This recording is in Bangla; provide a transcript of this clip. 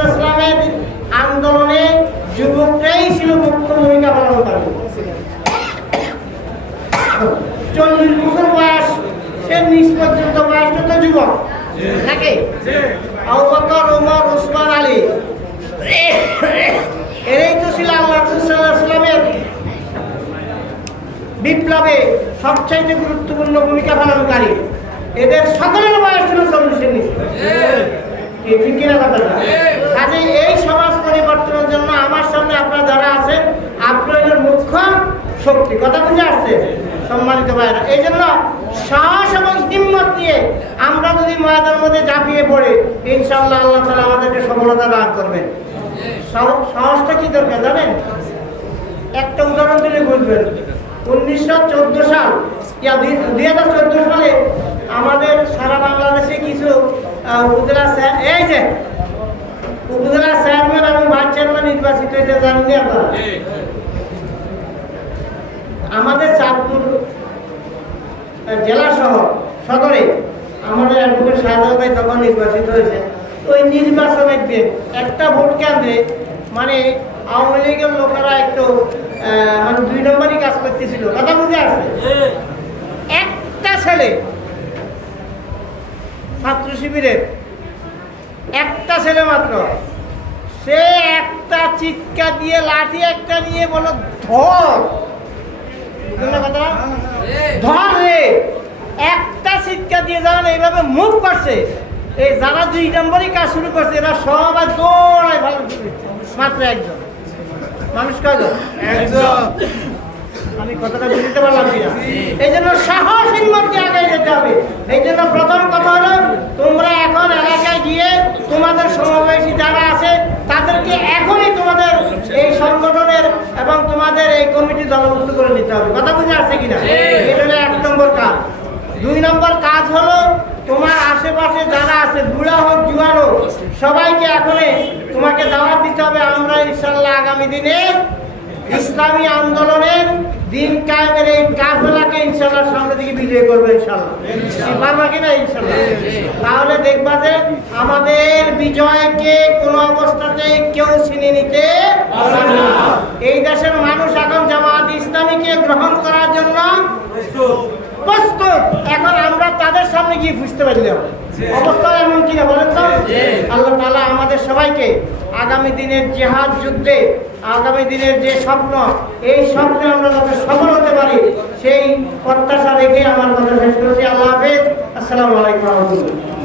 রসুলামের আন্দোলনে যুবকরাই ছিল মুখ্য ভূমিকা পালন করে। চল্লিশ বছর বয়স, সে নিজ পর্যন্ত বয়সটা তো যুবক? নাকি? আলী। এরাই তো ছিল রসুলামের বিপ্লবে সবচাইতে গুরুত্বপূর্ণ ভূমিকা পালনকারী। এদের সকলের বয়স ছিল চল্লিশের নিচে। ঠিক কিনা কথাটা? কাজে এই সমাজ পরিবর্তনের জন্য আমার সামনে আপনারা যারা আছেন আপনাদের মুখ্য শক্তি। কথা বুঝে আসছে? সম্মানিত ভাইরা এই জন্য সাহস এবং হিম্মত নিয়ে আমরা যদি ময়দানের মধ্যে ঝাঁপিয়ে পড়ে ইনশাআল্লাহ আল্লাহ তালা আমাদেরকে সফলতা দান করবেন। সাহ- সাহসটা কি দরকার জানেন? একটা উদাহরণ দিলে বুঝবেন। উনিশশো চোদ্দ সাল দুই হাজার চোদ্দ সালে উপজেলা এই যে উপজেলা চেয়ারম্যান এবং ভাইস চেয়ারম্যান নির্বাচিত হয়েছে জানেননি আপনারা? আমাদের চাঁদপুর জেলা শহর সদরে আমাদের অ্যাডভোকেট শাহজাহান ভাই তখন নির্বাচিত হয়েছে। ওই নির্বাচনের দিন একটা ভোট কেন্দ্রে মানে আওয়ামী লীগের লোকেরা একটু মানে দুই নম্বরই কাজ করতেছিল। কথা বুঝে আসছে? একটা ছেলে ছাত্র শিবিরের একটা ছেলে মাত্র। সে একটা চিৎকার দিয়ে লাঠি একটা নিয়ে বলো ধর? ধর রে। একটা চিৎকার দিয়ে যান এইভাবে মুখ করছে এই যারা দুই নম্বরই কাজ শুরু করছে এরা সবাই দৌড়ায় ভালো মাত্র একজন। মানুষ কয়জন? আমি কথাটা বুঝতে পারলাম কিনা? এই জন্য সাহস হিম্মত নিয়ে আগে যেতে হবে এই জন্য প্রথম কথা হলো তোমরা এখন এলাকায় গিয়ে তোমাদের সমাবেশী যারা আছে তাদেরকে এখনই তোমাদের এই সংগঠনের এবং তোমাদের এই কমিটি দলভুক্ত করে নিতে হবে। কথা বুঝে আসছে কিনা? এটা হলো এক নম্বর কাজ। দুই নম্বর কাজ হলো তোমার আশেপাশে যারা আছে বুড়া হোক জুয়ান হোক সবাইকে এখনই তোমাকে দাওয়াত দিতে হবে। আমরা ইনশাল্লাহ আগামী দিনে ইসলামী আন্দোলনের দিন কায়েমের এই কাফেলাকে ইনশাল্লাহ সামনে দিকে বিজয় করবে ইনশাল্লাহ পারবা কিনা ইনশাল্লাহ তাহলে দেখবা যে আমাদের বিজয়কে কোনো অবস্থাতে কেউ ছিনে নিতে এই দেশের মানুষ এখন জামাত ইসলামীকে গ্রহণ করার জন্য প্রস্তুত এখন আমরা তাদের সামনে গিয়ে বুঝতে পারলাম অবস্থা এমন কিনা বলেন তো? আল্লাহ তালা আমাদের সবাইকে আগামী দিনের জেহাদ যুদ্ধে আগামী দিনের যে স্বপ্ন এই স্বপ্নে আমরা যাতে সফল হতে পারি সেই প্রত্যাশা রেখে আমার কথা শেষ করছি আল্লাহ হাফেজ। আসসালামু আলাইকুম। রহমতুল্লাহ